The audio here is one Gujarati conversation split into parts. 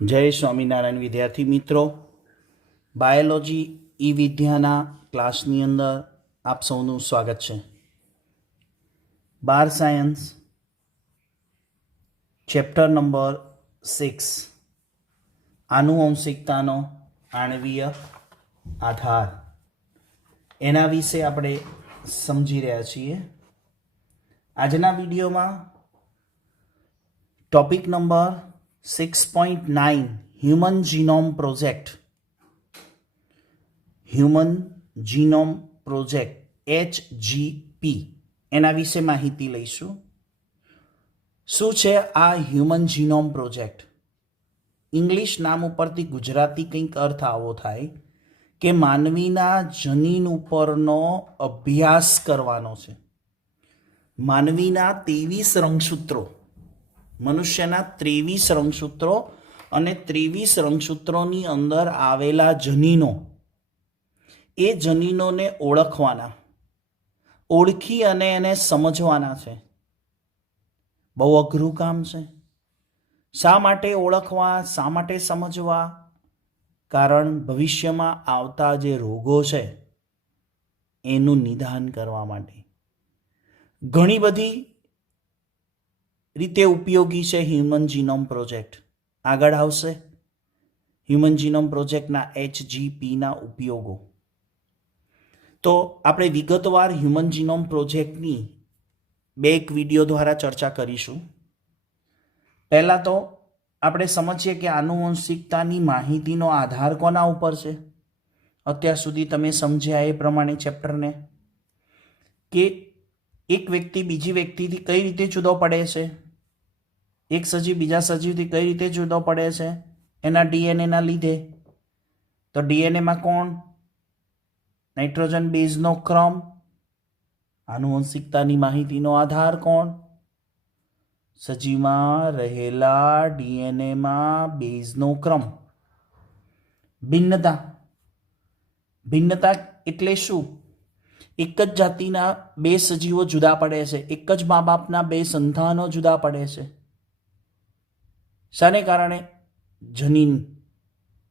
जय स्वामीनारायण विद्यार्थी मित्रों, बायोलॉजी ई विद्याना क्लासनी अंदर आप सौનું स्वागत है। बार सायन्स चैप्टर नंबर 6 आनुवंशिकताનો आणवीय आधार एना विषे આપણે સમજી રહ્યા છીએ। આજના વિડીયોમાં topic number 6.9 human genome project HGP એના વિશે માહિતી લઈશું। શું છે આ હ્યુમન જીનોમ પ્રોજેક્ટ? ઇંગ્લિશ નામ ઉપરથી ગુજરાતી કંઈક અર્થ આવો થાય કે માનવીના જનીન ઉપરનો અભ્યાસ કરવાનો છે। માનવીના 23 રંગસૂત્રો, મનુષ્યના 23 રંગસૂત્રો અને 23 રંગસૂત્રોની અંદર આવેલા જનીનો, એ જનીનોને ઓળખવાના, ઓળખી અને એને સમજવાના છે। બહુ અઘરું કામ છે। શા માટે ઓળખવા, શા માટે સમજવા? કારણ ભવિષ્યમાં આવતા જે રોગો છે એનું નિદાન કરવા માટે। ઘણી બધી રીતે ઉપયોગી છે હ્યુમન જીનોમ પ્રોજેક્ટ। આગળ આવશે હ્યુમન જીનોમ પ્રોજેક્ટના HGPના ઉપયોગો। તો આપણે વિગતવાર હ્યુમન જીનોમ પ્રોજેક્ટની એક વિડીયો દ્વારા ચર્ચા કરીશું। પહેલાં તો આપણે સમજીએ કે આનુવંશિકતાની માહિતીનો આધાર કોના ઉપર છે। અત્યાર સુધી તમે સમજ્યા એ પ્રમાણે ચેપ્ટરને કે એક વ્યક્તિ બીજી વ્યક્તિથી કઈ રીતે જુદો પડે છે, એક સજીવ બીજા સજીવથી કઈ રીતે જુદો પડે છે એના ડીએનએના લીધે। તો ડીએનએમાં કોણ? નાઇટ્રોજન બેઝનો ક્રમ। આનુવંશિકતાની માહિતીનો આધાર કોણ? સજીવમાં રહેલા ડીએનએમાં બેઝનો ક્રમ। ભિન્નતા, ભિન્નતા એટલે શું? એક જ જાતિના બે સજીવો જુદા પડે છે, એક જ મા બાપના બે સંતાનો જુદા પડે છે। શાને કારણે? જનીન,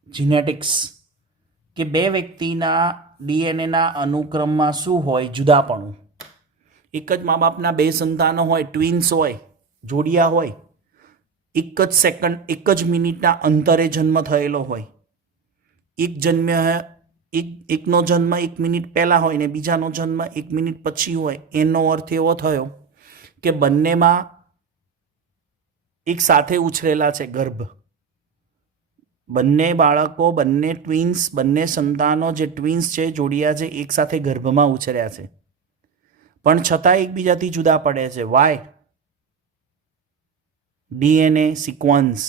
જીનેટિક્સ, કે બે વ્યક્તિના ડીએનએના અનુક્રમમાં શું હોય? જુદાપણું। એક જ મા બાપના બે સંતાનો હોય, ટ્વિન્સ હોય, જોડિયા હોય, એક જ સેકન્ડ, એક જ મિનિટના અંતરે જન્મ થયેલો હોય, એકનો જન્મ 1 મિનિટ પહેલાં હોય ને બીજાનો જન્મ 1 મિનિટ પછી હોય। એનો અર્થ એવો થયો કે બંનેમાં એક સાથે ઉછરેલા છે ગર્ભ, બંને બાળકો, બંને ટ્વિન્સ, બંને સંતાનો જે ટ્વિન્સ છે, જોડિયા છે, એક સાથે ગર્ભમાં ઉછર્યા છે, પણ છતાં એકબીજાથી જુદા પડે છે। વાય? ડીએનએ સિક્વન્સ,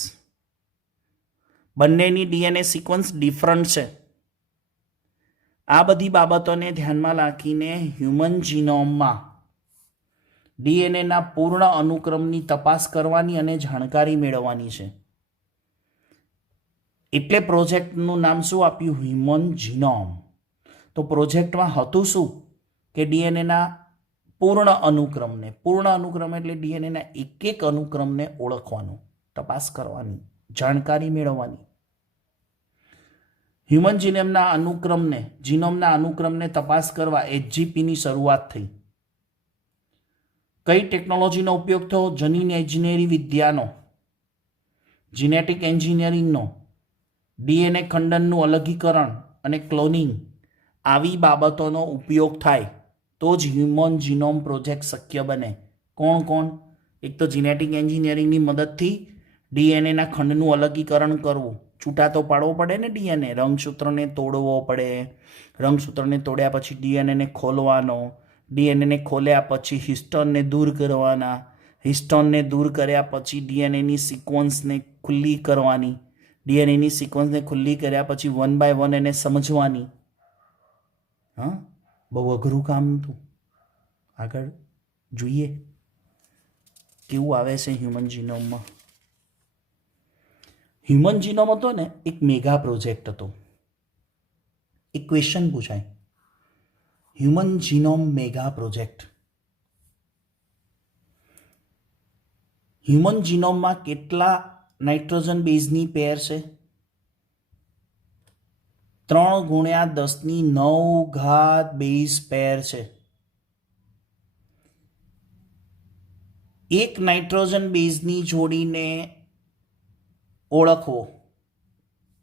બંનેની ડીએનએ સિક્વન્સ ડિફરન્ટ છે। આ બધી બાબતોને ધ્યાનમાં રાખીને હ્યુમન જીનોમમાં ડીએનએના પૂર્ણ અનુક્રમની તપાસ કરવાની અને જાણકારી મેળવવાની છે। એટલે પ્રોજેક્ટનું નામ શું આપ્યું? Human genome. તો પ્રોજેક્ટમાં હતું શું કે ડીએનએના પૂર્ણ અનુક્રમને, પૂર્ણ અનુક્રમ એટલે ડીએનએના એક એક અનુક્રમને ઓળખવાનું, તપાસ કરવાની, જાણકારી મેળવવાની। હ્યુમન જીનોમના અનુક્રમને તપાસ કરવા HGPની શરૂઆત થઈ। કઈ ટેકનોલોજીનો ઉપયોગ થયો? જનીન ઇજનેરી વિદ્યાનો, જીનેટિક એન્જિનિયરિંગનો, ડીએનએ ખંડનનું અલગીકરણ અને ક્લોનિંગ, આવી બાબતોનો ઉપયોગ થાય તો જ હ્યુમન જીનોમ પ્રોજેક્ટ શક્ય બને। કોણ કોણ? એક તો જીનેટિક એન્જિનિયરિંગની મદદથી ડીએનએના ખંડનું અલગીકરણ કરવું, છૂટા તો પાડવો પડે ને ડીએનએ, રંગસૂત્રને તોડવો પડે, રંગસૂત્રને તોડ્યા પછી ડીએનએને ખોલવાનો, ડીએનએને ખોલ્યા પછી હિસ્ટોનને દૂર કરવાના, હિસ્ટોનને દૂર કર્યા પછી ડીએનએની સિક્વન્સને ખુલ્લી કરવાની, ડીએનએની સિક્વન્સને ખુલ્લી કર્યા પછી 1 બાય 1 એને સમજવાની। હા, બહુ અઘરું કામ હતું। આગળ જોઈએ કેવું આવે છે હ્યુમન જીનોમમાં। હ્યુમન જીનોમ હતો ને એક મેગા પ્રોજેક્ટ હતો। એક ક્વેશ્ચન પૂછાય, human genome mega project, human જીનોમમાં કેટલા નાઇટ્રોજન બેઝની પેર છે? 3 ગુણ્યા 10⁹ બેઝ પેર છે. એક નાઇટ્રોજન બેઝની જોડીને ઓળખવો,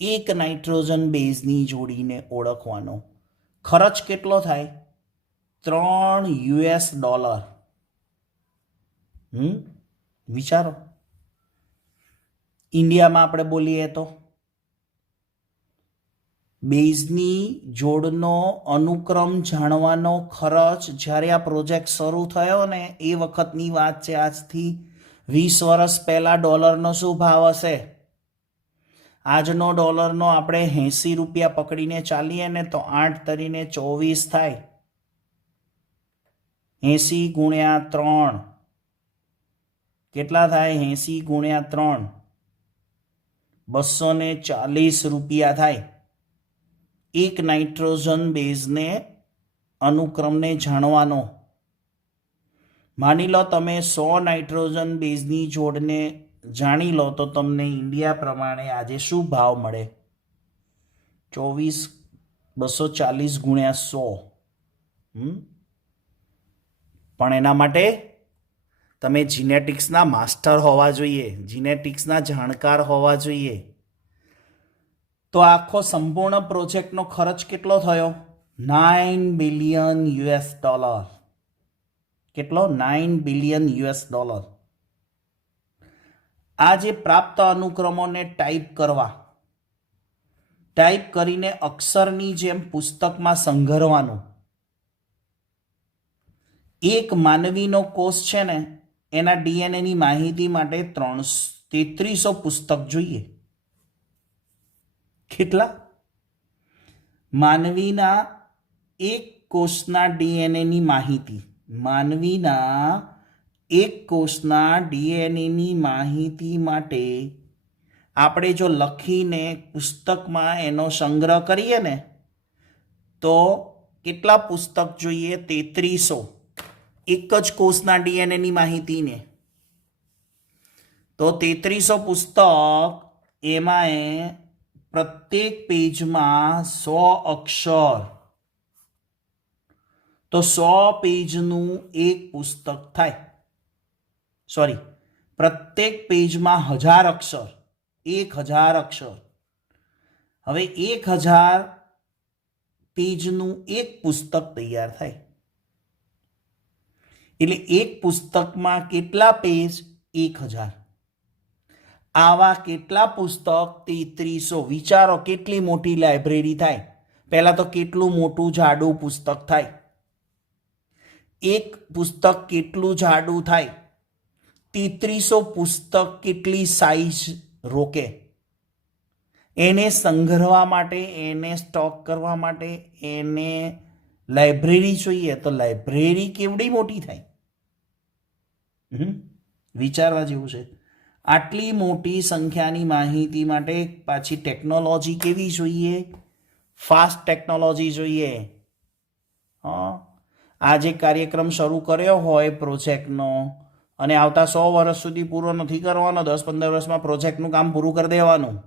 એક નાઇટ્રોજન બેઝની જોડીને ઓળખવાનો ખર્ચ કેટલો થાય? $3. વિચારો, ઇન્ડિયામાં આપણે બોલીએ તો બેઝની જોડનો અનુક્રમ જાણવાનો ખર્ચ જ્યારે આ પ્રોજેક્ટ શરૂ થયો ને એ વખતની વાત છે, આજથી 20 વર્ષ પહેલા ડોલરનો શું ભાવ હશે? આજનો ડોલરનો આપણે 80 રૂપિયા પકડીને ચાલીએ ને તો 8 તરીને 24 થાય. 80 ગુણ્યા 3 કેટલા થાય? 80 ગુણ્યા 3 240 રૂપિયા થાય. એક નાઇટ્રોજન બેઝને અનુક્રમને જાણવાનો. માની લો તમે 100 નાઇટ્રોજન બેઝની જોડને જાણી લો તો તમને ઇન્ડિયા પ્રમાણે આજે શું ભાવ મળે? 240 ગુણ્યા 100. પણ એના માટે તમે જીનેટિક્સના માસ્ટર હોવા જોઈએ, જીનેટિક્સના જાણકાર હોવા જોઈએ. તો આખો સંપૂર્ણ પ્રોજેક્ટનો ખર્ચ કેટલો થયો? $9 બિલિયન. કેટલો? $9 બિલિયન. આ જે પ્રાપ્ત અનુક્રમોને ટાઈપ કરીને અક્ષરની જેમ પુસ્તકમાં સંઘરવાનું. એક માનવીનો કોષ છે ને એના ડીએનએની માહિતી માટે 3300 પુસ્તક જોઈએ. કેટલા? માનવીના એક કોષના ડીએનએની માહિતી, માનવીના એક કોષના ડીએનએની માહિતી માટે આપણે જો લખીને પુસ્તકમાં એનો સંગ્રહ કરીએ ને તો કેટલા પુસ્તક જોઈએ? 3300. એક જ કોષના ડીએનએની માહિતીને તો 3300 પુસ્તક. એમાં પ્રત્યેક પેજમાં 100 અક્ષર, તો 100 પેજનું એક પુસ્તક થાય. સોરી, પ્રત્યેક પેજમાં 1000 અક્ષર, 1000 અક્ષર. હવે 1000 પેજનું એક પુસ્તક તૈયાર થાય. એટલે એક પુસ્તકમાં કેટલા પેજ? 1000. આવા કેટલા પુસ્તક? 3300. વિચારો કેટલી મોટી લાઇબ્રેરી થાય. પહેલા તો કેટલું મોટું જાડું પુસ્તક થાય. એક પુસ્તક કેટલું જાડું થાય? 3300 પુસ્તક કેટલી સાઈઝ રોકે? એને સંગ્રહવા માટે, એને સ્ટોક કરવા માટે એને લાઇબ્રેરી જોઈએ. તો લાઇબ્રેરી કેવડી મોટી થાય? વિચારવા જેવું છે. આટલી મોટી સંખ્યાની માહિતી માટે પાછી ટેકનોલોજી કેવી જોઈએ? ફાસ્ટ ટેકનોલોજી જોઈએ. આ જે કાર્યક્રમ શરૂ કર્યો હોય પ્રોજેક્ટનો અને આવતા 100 વર્ષ સુધી પૂરો નથી કરવાનો, 10-15 વર્ષમાં પ્રોજેક્ટનું કામ પૂરું કરી દેવાનું,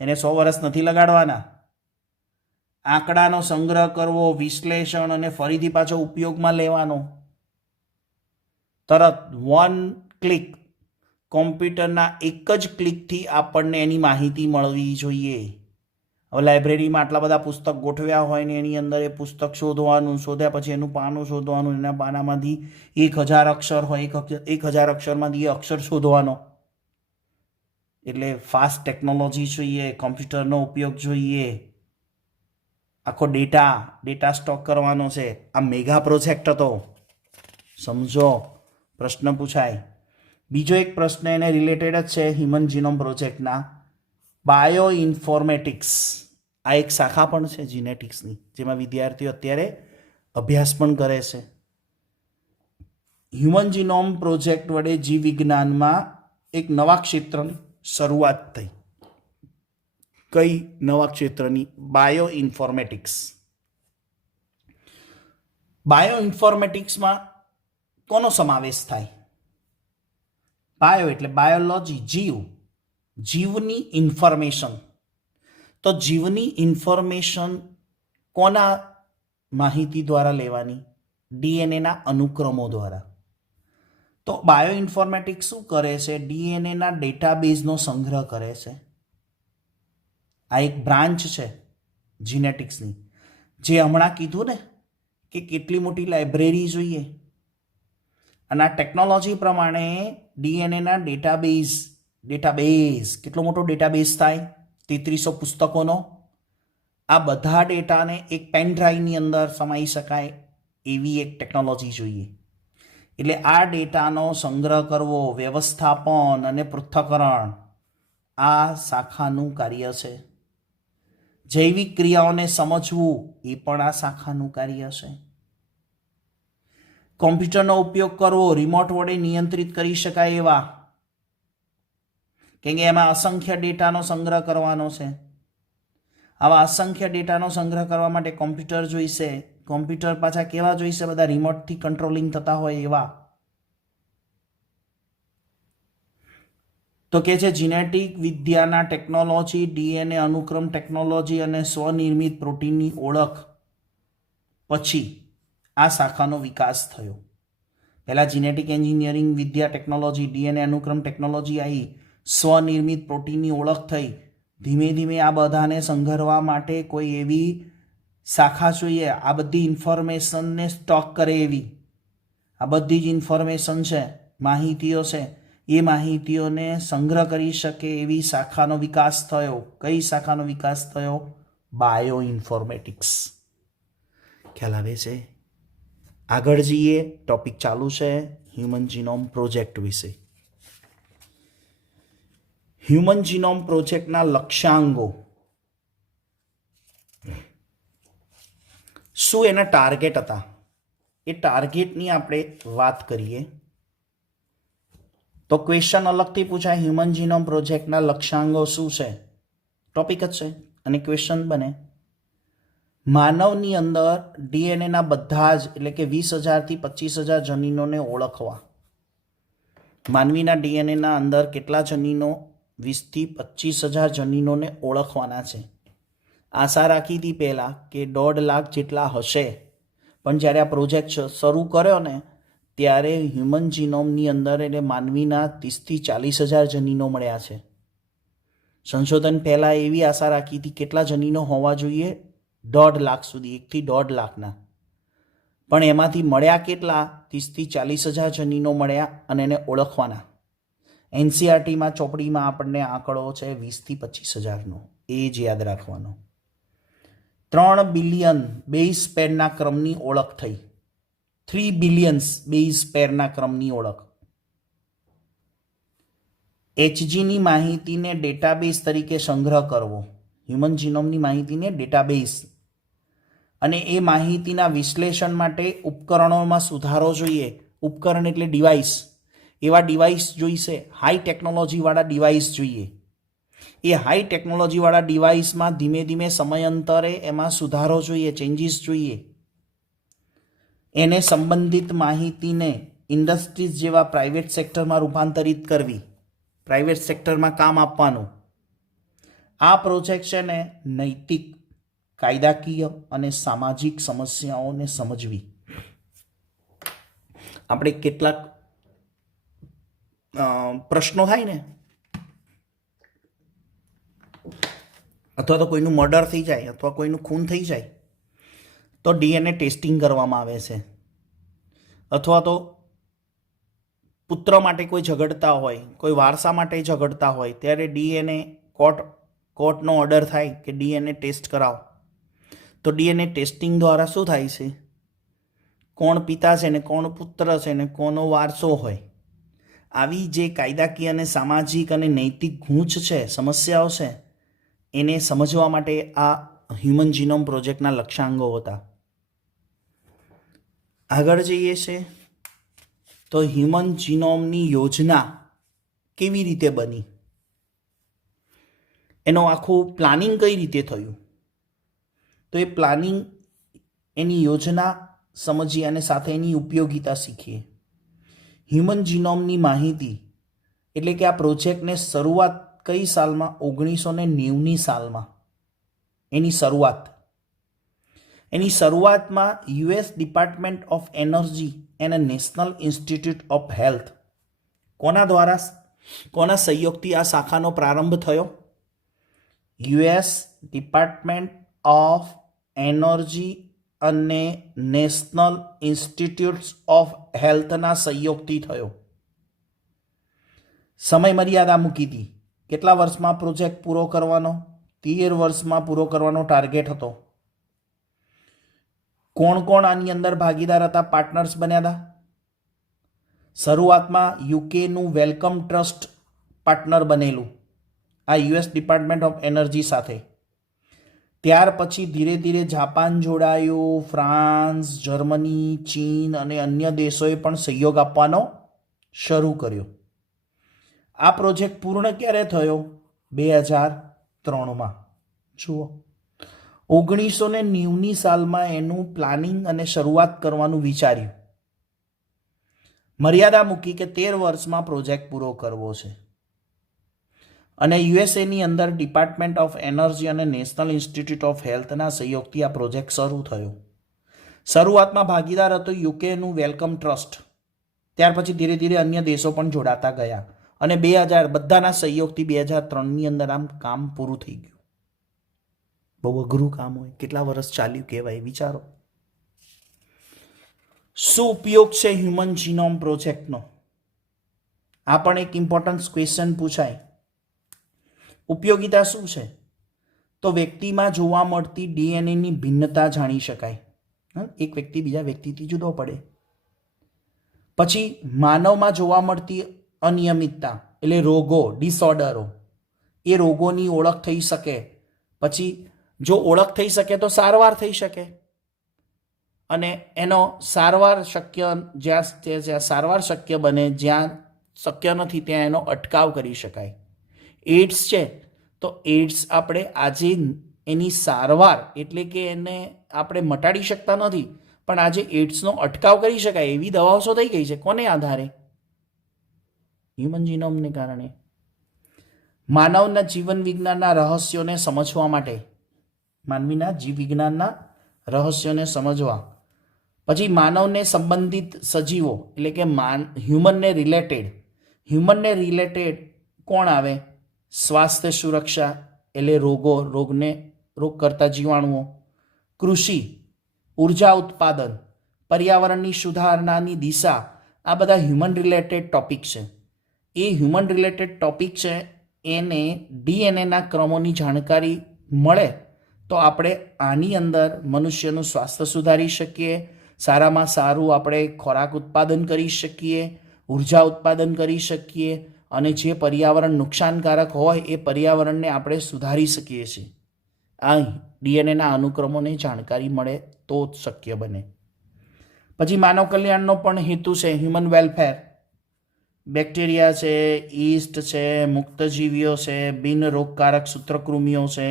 એને 100 વર્ષ નથી લગાડવાના. આંકડાનો સંગ્રહ કરવો, વિશ્લેષણ અને ફરીથી પાછો ઉપયોગમાં લેવાનો. તરત 1 ક્લિક, કોમ્પ્યુટરના એક જ ક્લિકથી આપણને એની માહિતી મળવી જોઈએ. હવે લાઇબ્રેરીમાં આટલા બધા પુસ્તક ગોઠવ્યા હોય ને એની અંદર એ પુસ્તક શોધવાનું, શોધ્યા પછી એનું પાનું શોધવાનું, એના પાનામાંથી 1000 અક્ષર હોય, 1000 અક્ષરમાંથી એ અક્ષર શોધવાનો. એટલે ફાસ્ટ ટેકનોલોજી જોઈએ, કોમ્પ્યુટરનો ઉપયોગ જોઈએ. આખો ડેટા સ્ટોક કરવાનો છે. આ મેગા પ્રોજેક્ટ હતો, સમજો. પ્રશ્ન પૂછાય. બીજો એક પ્રશ્ન એને રિલેટેડ જ છે હ્યુમન જીનોમ પ્રોજેક્ટના. બાયો ઇન્ફોર્મેટિક્સ આ એક શાખા પણ છે જીનેટિક્સની, જેમાં વિદ્યાર્થીઓ અત્યારે અભ્યાસ પણ કરે છે. હ્યુમન જીનોમ પ્રોજેક્ટ વડે જીવ વિજ્ઞાનમાં એક નવા ક્ષેત્રની શરૂઆત થઈ. કઈ નવા ક્ષેત્રની? Bio informatics. બાયો ઇન્ફોર્મેટિક્સમાં કોનો સમાવેશ થાય? બાયો એટલે બાયોલોજી, જીવ, જીવની ઇન્ફોર્મેશન. તો જીવની ઇન્ફોર્મેશન કોના માહિતી દ્વારા લેવાની? ડીએનએના અનુક્રમો દ્વારા. તો બાયો ઇન્ફોર્મેટિક્સ શું કરે છે? ડીએનએના ડેટાબેઝનો સંગ્રહ કરે છે. આ એક બ્રાન્ચ છે જીનેટિક્સની, જે હમણાં કીધું ને કે કેટલી મોટી લાઇબ્રેરી જોઈએ. અને આ ટેકનોલોજી પ્રમાણે ડીએનએના ડેટાબેઝ કેટલો મોટો ડેટાબેઝ થાય? 3300 પુસ્તકોનો. આ બધા ડેટાને એક પેન ડ્રાઈવની અંદર સમાઈ શકાય એવી એક ટેકનોલોજી જોઈએ. એટલે આ ડેટાનો સંગ્રહ કરવો, વ્યવસ્થાપન અને પૃથ્થકરણ આ શાખાનું કાર્ય છે. જૈવિક ક્રિયાઓને સમજવું એ પણ આ શાખાનું કાર્ય છે. કોમ્પ્યુટરનો ઉપયોગ કરવો, રિમોટ વડે નિયંત્રિત કરી શકાય એવા, કેમ કે એમાં અસંખ્ય ડેટાનો સંગ્રહ કરવાનો છે. આવા અસંખ્ય ડેટાનો સંગ્રહ કરવા માટે કોમ્પ્યુટર જોઈશે. કોમ્પ્યુટર પાછા કેવા જોઈશે? બધા રિમોટથી કંટ્રોલિંગ થતા હોય એવા. તો કે છે જીનેટિક વિદ્યાના ટેકનોલોજી, ડીએનએ અનુક્રમ ટેકનોલોજી અને સ્વનિર્મિત પ્રોટીનની ઓળખ પછી આ શાખાનો વિકાસ થયો. પહેલાં જીનેટિક એન્જિનિયરિંગ વિદ્યા ટેકનોલોજી, ડીએનએ અનુક્રમ ટેકનોલોજી આવી, સ્વનિર્મિત પ્રોટીનની ઓળખ થઈ. ધીમે ધીમે આ બધાને સંઘરવા માટે કોઈ એવી શાખા જોઈએ, આ બધી ઇન્ફોર્મેશનને સ્ટોક કરે એવી. આ બધી જ ઇન્ફોર્મેશન છે, માહિતીઓ છે, એ માહિતીઓને સંગ્રહ કરી શકે એવી શાખાનો વિકાસ થયો. કઈ શાખાનો વિકાસ થયો? Bio informatics. ખ્યાલ આવે છે? આગળ જઈએ, ટોપિક ચાલુ છે હ્યુમન જીનોમ પ્રોજેક્ટ વિશે. હ્યુમન જીનોમ પ્રોજેક્ટના લક્ષ્યાંકો શું, એના ટાર્ગેટ હતા? એ ટાર્ગેટની આપણે વાત કરીએ તો ક્વેશ્ચન અલગથી પૂછાય, હ્યુમન જીનોમ પ્રોજેક્ટના લક્ષ્યાંકો શું છે? ટોપિક જ છે અને ક્વેશ્ચન બને. માનવની અંદર ડીએનએના બધા જ એટલે કે 20,000 થી 25,000 જનીનોને ઓળખવા. માનવીના ડીએનએના અંદર કેટલા જનીનો? 20,000 થી 25,000 જનીનોને ઓળખવાના છે. આશા રાખી હતી પહેલાં કે 1.5 લાખ જેટલા હશે, પણ જ્યારે આ પ્રોજેક્ટ શરૂ કર્યો ને ત્યારે હ્યુમન જીનોમની અંદર એટલે માનવીના 30,000 થી 40,000 જનીનો મળ્યા છે. સંશોધન પહેલાં એવી આશા રાખી હતી કેટલા જનીનો હોવા જોઈએ? 1.5 લાખ સુધી, 1 થી 1.5 લાખના. પણ એમાંથી મળ્યા કેટલા? 30,000 થી 40,000 જનીનો મળ્યા અને એને ઓળખવાના. એનસીઆરટીમાં ચોપડીમાં આપણને આંકડો છે 20,000 થી 25,000નો, એ જ યાદ રાખવાનો. 3 બિલિયન બેઝ પેરના ક્રમની ઓળખ થઈ. 3 બિલિયન્સ બેઝ પેરના ક્રમની ઓળખ. એચજીની માહિતીને ડેટાબેઝ તરીકે સંગ્રહ કરવો. હ્યુમન જીનોમની માહિતીને ડેટાબેઝ, અને એ માહિતીના વિશ્લેષણ માટે ઉપકરણોમાં સુધારો જોઈએ. ઉપકરણ એટલે ડિવાઇસ. એવા ડિવાઇસ જોઈશે, હાઈ ટેકનોલોજીવાળા ડિવાઇસ જોઈએ. એ હાઈ ટેકનોલોજીવાળા ડિવાઇસમાં ધીમે ધીમે સમયાંતરે એમાં સુધારો જોઈએ, ચેન્જીસ જોઈએ. એને સંબંધિત માહિતીને ઇન્ડસ્ટ્રીઝ જેવા પ્રાઇવેટ સેક્ટરમાં રૂપાંતરિત કરવી, પ્રાઇવેટ સેક્ટરમાં કામ આપવાનું. આ પ્રોજેક્ટ છે ને નૈતિક, કાયદાકીય અને સામાજિક સમસ્યાઓને સમજવી. આપણે કેટલાક પ્રશ્નો થાય ને, અથવા તો કોઈનું મર્ડર થઈ જાય અથવા કોઈનું ખૂન થઈ જાય તો ડીએનએ ટેસ્ટિંગ કરવામાં આવે છે. અથવા તો પુત્ર માટે કોઈ ઝઘડતા હોય, કોઈ વારસા માટે ઝઘડતા હોય ત્યારે ડીએનએ કોર્ટનો ઓર્ડર થાય કે ડીએનએ ટેસ્ટ કરાવો. તો ડીએનએ ટેસ્ટિંગ દ્વારા શું થાય છે? કોણ પિતા છે ને કોણ પુત્ર છે ને કોનો વારસો હોય, આવી જે કાયદાકીય અને સામાજિક અને નૈતિક ગૂંચ છે, સમસ્યાઓ છે, એને સમજવા માટે આ હ્યુમન જીનોમ પ્રોજેક્ટના લક્ષ્યાંકો હતા. આગળ જઈએ છે તો હ્યુમન જીનોમની યોજના કેવી રીતે બની, એનો આખું પ્લાનિંગ કઈ રીતે થયું. તો એ પ્લાનિંગ, એની યોજના સમજીએ અને સાથે એની ઉપયોગિતા શીખીએ. હ્યુમન જીનોમની માહિતી એટલે કે આ પ્રોજેક્ટને શરૂઆત કઈ સાલમાં? 1990ની સાલમાં એની શરૂઆતમાં US department of energy and national institute of health કોના સહયોગથી આ શાખાનો પ્રારંભ થયો? યુએસ ડિપાર્ટમેન્ટ ઓફ એનર્જી અને નેશનલ ઇન્સ્ટિટ્યૂટ્સ ઓફ હેલ્થના સહયોગથી થયો. સમય મર્યાદા મૂકી હતી. કેટલા વર્ષમાં પ્રોજેક્ટ પૂરો કરવાનો? 13 વર્ષમાં પૂરો કરવાનો ટાર્ગેટ હતો. કોણ કોણ આની અંદર ભાગીદાર હતા, પાર્ટનર્સ બન્યા હતા? શરૂઆતમાં યુકેનું વેલકમ ટ્રસ્ટ પાર્ટનર બનેલું આ યુએસ ડિપાર્ટમેન્ટ ઓફ એનર્જી સાથે. ત્યાર પછી ધીરે ધીરે જાપાન જોડાયું, ફ્રાન્સ, જર્મની, ચીન અને અન્ય દેશોએ પણ સહયોગ આપવાનો શરૂ કર્યો. આ પ્રોજેક્ટ પૂર્ણ ક્યારે થયો? 2003માં. જુઓ, 1990ની સાલમાં એનું પ્લાનિંગ અને શરૂઆત કરવાનું વિચાર્યું. મર્યાદા મૂકી કે 13 વર્ષમાં પ્રોજેક્ટ પૂરો કરવો છે. અને યુએસએની અંદર ડિપાર્ટમેન્ટ ઓફ એનર્જી અને નેશનલ ઇન્સ્ટિટ્યૂટ ઓફ હેલ્થના સહયોગથી આ પ્રોજેક્ટ શરૂ થયો. શરૂઆતમાં ભાગીદાર હતો યુકેનું વેલકમ ટ્રસ્ટ. ત્યાર પછી ધીરે ધીરે અન્ય દેશો પણ જોડાતા ગયા અને 2000 બધાના સહયોગથી 2003ની અંદર આમ કામ પૂરું થઈ ગયું. બહુ અઘરું કામ હોય, કેટલા વર્ષ ચાલ્યું કહેવાય, વિચારો. શું ઉપયોગ છે હ્યુમન જીનોમ પ્રોજેક્ટનો? આ પણ એક ઇમ્પોર્ટન્ટ ક્વેશ્ચન પૂછાય. ઉપયોગિતા શું છે? તો વ્યક્તિમાં જોવા મળતી ડીએનએની ભિન્નતા જાણી શકાય. એક વ્યક્તિ બીજા વ્યક્તિથી જુદો પડે. પછી માનવમાં જોવા મળતી અનિયમિતતા એટલે રોગો, ડિસઓર્ડરો, એ રોગોની ઓળખ થઈ શકે. પછી જો ઓળખ થઈ શકે તો સારવાર થઈ શકે અને એનો સારવાર શક્ય જ્યાં સારવાર શક્ય બને, જ્યાં શક્ય નથી ત્યાં એનો અટકાવ કરી શકાય. એડ્સ છે તો એડ્સ આપણે આજે એની સારવાર એટલે કે એને આપણે મટાડી શકતા નથી, પણ આજે એડ્સનો અટકાવ કરી શકાય એવી દવાઓ થઈ ગઈ છે. કોને આધારે? હ્યુમન જીનોમને કારણે. માનવના જીવન વિજ્ઞાનના રહસ્યોને સમજવા માટે, માનવીના જીવ વિજ્ઞાનના રહસ્યોને સમજવા, પછી માનવને સંબંધિત સજીવો એટલે કે હ્યુમનને રિલેટેડ કોણ આવે? સ્વાસ્થ્ય સુરક્ષા એટલે રોગ કરતા જીવાણુઓ, કૃષિ, ઉર્જા ઉત્પાદન, પર્યાવરણની સુધારણાની દિશા, આ બધા હ્યુમન રિલેટેડ ટોપિક છે. એ હ્યુમન રિલેટેડ ટોપિક છે, એને ડીએનએના ક્રમોની જાણકારી મળે તો આપણે આની અંદર મનુષ્યનું સ્વાસ્થ્ય સુધારી શકીએ, સારામાં સારું આપણે ખોરાક ઉત્પાદન કરી શકીએ, ઉર્જા ઉત્પાદન કરી શકીએ અને જે પર્યાવરણ નુકસાનકારક હોય એ પર્યાવરણને આપણે સુધારી શકીએ છીએ. આ ડીએનએના અનુક્રમોની જાણકારી મળે તો જ શક્ય બને. પછી માનવ કલ્યાણનો પણ હેતુ છે હ્યુમન વેલફેર. બેક્ટેરિયા છે, ઈસ્ટ છે, મુક્તજીવીઓ છે, બિન રોગકારક સૂત્રકૃમિઓ છે,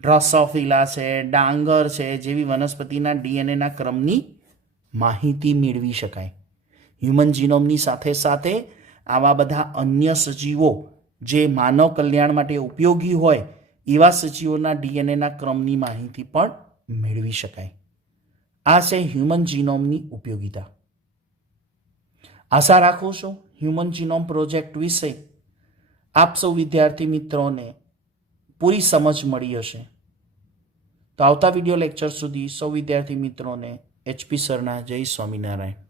ડ્રોસોફિલા છે, ડાંગર છે જેવી વનસ્પતિના ડીએનએના ક્રમની માહિતી મેળવી શકાય. હ્યુમન જીનોમની સાથે સાથે આવા બધા અન્ય સજીવો જે માનવ કલ્યાણ માટે ઉપયોગી હોય એવા સજીવોના ડીએનએના ક્રમની માહિતી પણ મેળવી શકાય. આ છે હ્યુમન જીનોમની ઉપયોગિતા. આશા રાખું છું હ્યુમન જીનોમ પ્રોજેક્ટ વિશે આપ સૌ વિદ્યાર્થી મિત્રોને પૂરી સમજ મળી હશે. તો આવતા વિડીયો લેક્ચર સુધી સૌ વિદ્યાર્થી મિત્રોને એચપી સરના જય સ્વામિનારાયણ.